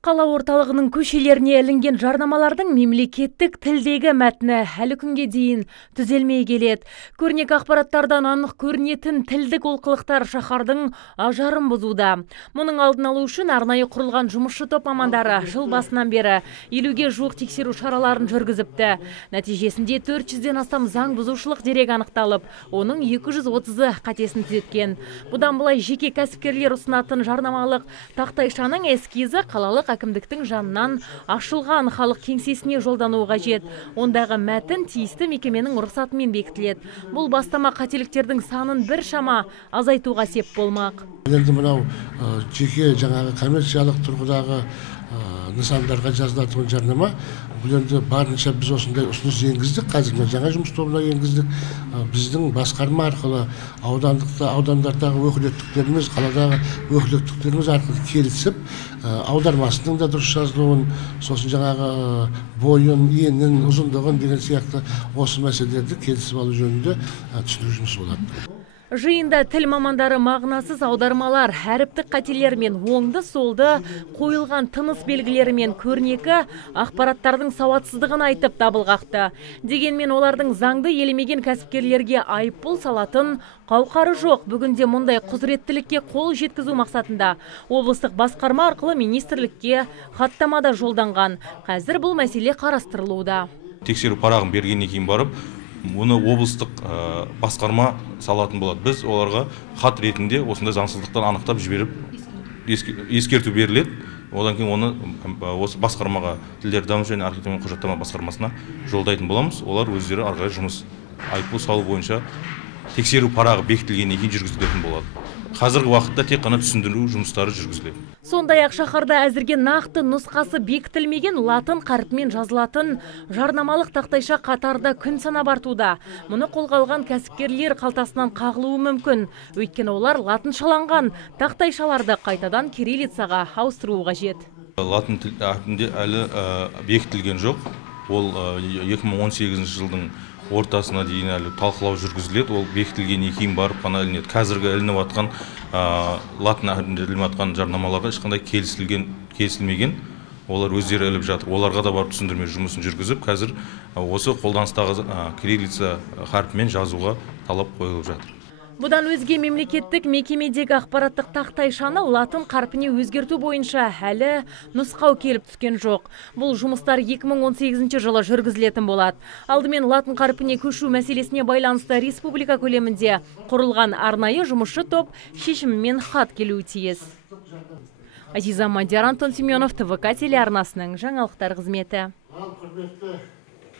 Қала орталығының көшелеріне ілінген жарнамалардың мемлекеттік тілдегі мәтіні әлі күнге дейін түзелмей келеді. Көрнекі ақпараттардан анық көрінетін тілдік олқылықтар шаһардың ажарын бұзуда. Мұның алдын алу үшін арнайы құрылған жұмысшы топ мамандары жыл басынан бері 50-ге жуық тексеру шараларын жүргізіпті. Нәтижесінде 400-ден астам заң бұзушылық дерек анықталып, оның 230-ы қатесін түзеткен. Бұдан былай жеке кәсіпкерлер ұсынатын жарнамалық тақтайшаның эскизі қалалық әкімдіктің жанынан ашылған халық кеңсесіне жолдануы қажет. Ондағы мәтін тиісті мекеменің рұқсатымен бекітіледі. Бұл бастама қателіктердің санын біршама азайтуға сеп болмақ. Енді мынау жеке жаңағы коммерциялық тұрғыдағы нысандарға жазылатын жарнама, бұл енді барынша біз осындай ұсыныс енгіздік, қазір жаңа жұмыс тобына енгіздік. Біздің басқарма арқылы аудандардағы өкілеттіктеріміз, қаладағы өкілеттіктеріміз арқылы келісіп, аудармасының да дұрыс жазылуын, сосын жаңағы бойын, енін, ұзындығын деген сияқты осы мәселелерді келісіп алу жөнінде түсіндіру жұмысы болады. Жиында тіл мамандары мағынасыз аудармалар, әріптік қателер мен оңды-солды қойылған тыныс белгілері мен көрнекі ақпараттардың сауатсыздығын айтып дабыл қақты. Дегенмен олардың заңды елемеген кәсіпкерлерге айыппұл салатын қауқары жоқ. Бүгінде мұндай құзыреттілікке қол жеткізу мақсатында облыстық басқарма арқылы министрлікке хаттамада жолданған. Қазір бұл мәселе қарастырылуда. Тексеру парағын бергеннен кейін барып, оны облыстық басқарма салатын болады. Біз оларға хат ретінде осындай заңсыздықтан анықтап жіберіп, ескерту беріледі. Одан кейін оны осы басқармаға, тілдер даму және архитектура құжаттама басқармасына жолдайтын боламыз. Олар өздері арқылы жұмыс айыппұл салу бойынша тексеру парағы бекітілгеннен кейін жүргізілетін болады. Қазіргі уақытта тек қана түсіндіру жұмыстары жүргізіледі. Сондай-ақ шаһарда әзірге нақты нұсқасы бекітілмеген латын қарпімен жазылатын жарнамалық тақтайша қатарда күн санап артуда. Мұны қолға алған кәсіпкерлер қалтасынан қағылуы мүмкін. Өйткені олар латыншаланған тақтайшаларды қайтадан кириллицаға ауыстыруы қажет. Латын әрпінде әлі бекітілген жоқ. Ол 2018 жылдың ортасына дейін әлі талқылау жүргізіледі. Ол бекітілгеннен кейін барып қана ілінеді. Қазіргі ілініп атқан латын әрпінде ілініп атқан жарнамаларға ешқандай келісілмеген. Олар өздері іліп жатыр. Оларға да барып түсіндірме жұмысын жүргізіп, қазір осы қолданыстағы кириллица харпімен жазуға талап қойылып жатыр. Бұдан өзге мемлекеттік мекемедегі ақпараттық тақтайшаны латын қарпіне өзгерту бойынша әлі нұсқау келіп түскен жоқ. Бұл жұмыстар 2018 жылы жүргізілетін болады. Алдымен латын қарпіне көшу мәселесіне байланысты республика көлемінде құрылған арнайы жұмысшы топ шешімімен хат келуі тиіс. Азиза Мадияр, Антон Семенов, ТВК телеарнасының жаңалықтар қызметі.